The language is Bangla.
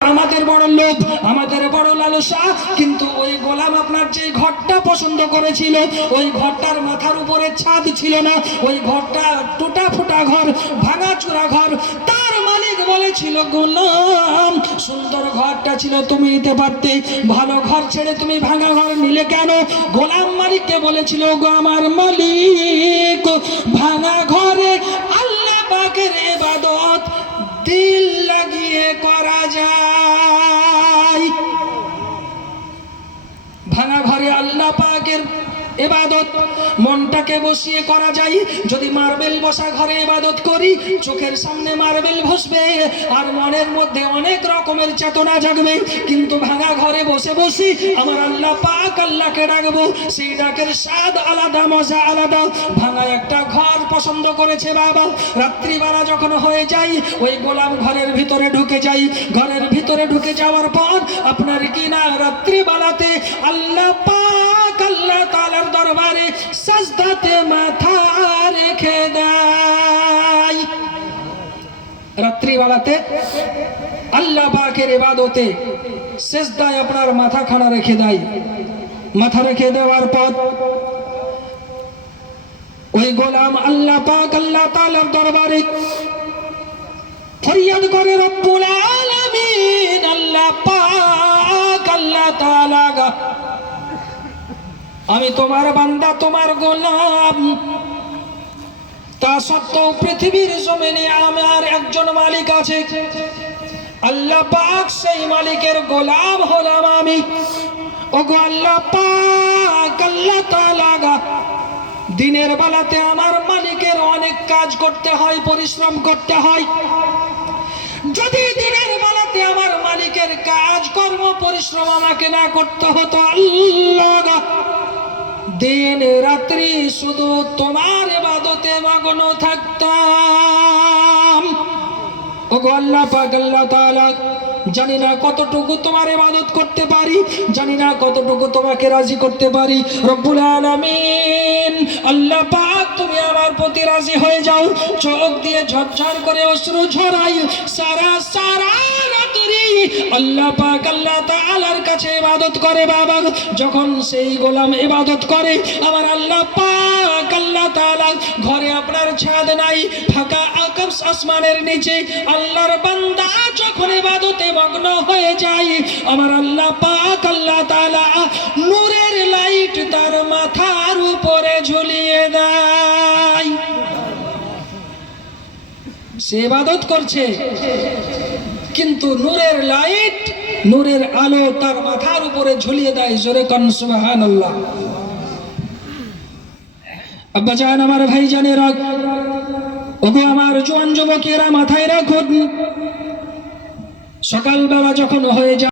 আমাদের বড় লোভ, আমাদের বড় লালসা, কিন্তু ওই গোলাম আপনার যে ঘরটা পছন্দ করেছিল ওই ঘরটার মাথার উপরে ছাদ ছিল না, ওই ঘরটা টুটা ফুটা ঘর, ভাঙা চূড়া ঘর। তার মালিক বলেছিল, গোলাম সুন্দর ঘরটা ছিল তুমি নিতে পারতে, ভালো ঘর ছেড়ে তুমি ভাঙা ঘর নিলে কেন? গোলাম মালিককে বলেছিল, গো আমার মালিক, ভাঙা ঘরে আল্লাহ পাকের ইবাদত দিল লাগিয়ে করা যায়। ভাঙা ঘরে আল্লাহ পাকের ইবাদত মনটাকে বসিয়ে করা যায়। যদি মার্বেল বসা ঘরে ইবাদত করি, চোখের সামনে মার্বেল বসবে আর মনের মধ্যে অনেক রকমের চেতনা জাগবে। কিন্তু ভাঙা ঘরে বসে বসি আমার আল্লাহ পাক আল্লাহকে ডাকবো, সেই ডাকের স্বাদ আলাদা, মজা আলাদা। ভাঙা একটা ঘর পছন্দ করেছে বাবা, রাত্রিবেলা যখন হয়ে যায় ওই গোলাম ঘরের ভিতরে ঢুকে যাই। ঘরের ভিতরে ঢুকে যাওয়ার পর আপনার কিনা রাত্রিবেলাতে আল্লাহ পাক আল্লাহ তাআলার দরবারে সাজদাতে মাথা রেখে দেয়। রাত্রিবেলাতে আল্লাহ পাকের ইবাদতে সিজদায় আপনার মাথাখানা রেখে দেয়। মাথা রেখে দেওয়ার পর ওই গোলাম আল্লাহ পাক আল্লাহ তাআলার দরবারে ফরিয়াদ করে, রব্বুল আলামিন, আল্লাহ পাক আল্লাহ তাআলা, আমি তোমার বান্দা, তোমার গোলাম, তা সত্ত্বেও পৃথিবীর জমিনে আমার একজন মালিক আছে। আল্লাহ পাক সেই মালিকের গোলাম হলাম আমি। ওগো আল্লাহ পাক আল্লাহ তাআলা, দিনের বেলাতে আমার মালিকের অনেক কাজ করতে হয়, পরিশ্রম করতে হয়। যদি দিনের বেলাতে আমার মালিকের কাজ কর্ম পরিশ্রম আমাকে না করতে হতো, আল্লাহ দিন রাত্রি শুধু তোমার ইবাদতে মগ্ন থাকতাম। ওগো আল্লাহ পাক আল্লাহ তাআলা, জানি না কতটুকু তোমার ইবাদত করতে পারি, জানি না কতটুকু তোমাকে রাজি করতে পারি। রব্বুল আলামিন, আল্লাহ পাক তুমি আমার প্রতি রাজি হয়ে যাও। চোখ দিয়ে ঝরঝর করে অশ্রু ঝরাই, সারা সারা রাত্রি আল্লাহ পাক আল্লাহ তাআলার কাছে ইবাদত করে বাবা। যখন সেই গোলাম ইবাদত করে আমার আল্লাহ পাক আল্লাহ তাআলা, ঘরে আপনার ছাদ নাই, ফাঁকা আকাশ আসমানের নিচে আল্লাহর বান্দা যখন ইবাদতে মগ্ন হয়ে যায়, আমার আল্লাহ পাক আল্লাহ তাআলা নূরের লাইট তার মাথার উপরে ঝুলিয়ে দেয়। সে ইবাদত করছে কিন্তু নূরের লাইট, নূরের আলো তার মাথার উপরে ঝুলিয়ে দেয়। জোরে কান সুবহানাল্লাহ। আব্বা জান, আমার ভাই জানেরা, ওগো আমার জোয়ান যুবকেরা, মাথায় রাখুন, সকালবেলা যখন হয়ে যায়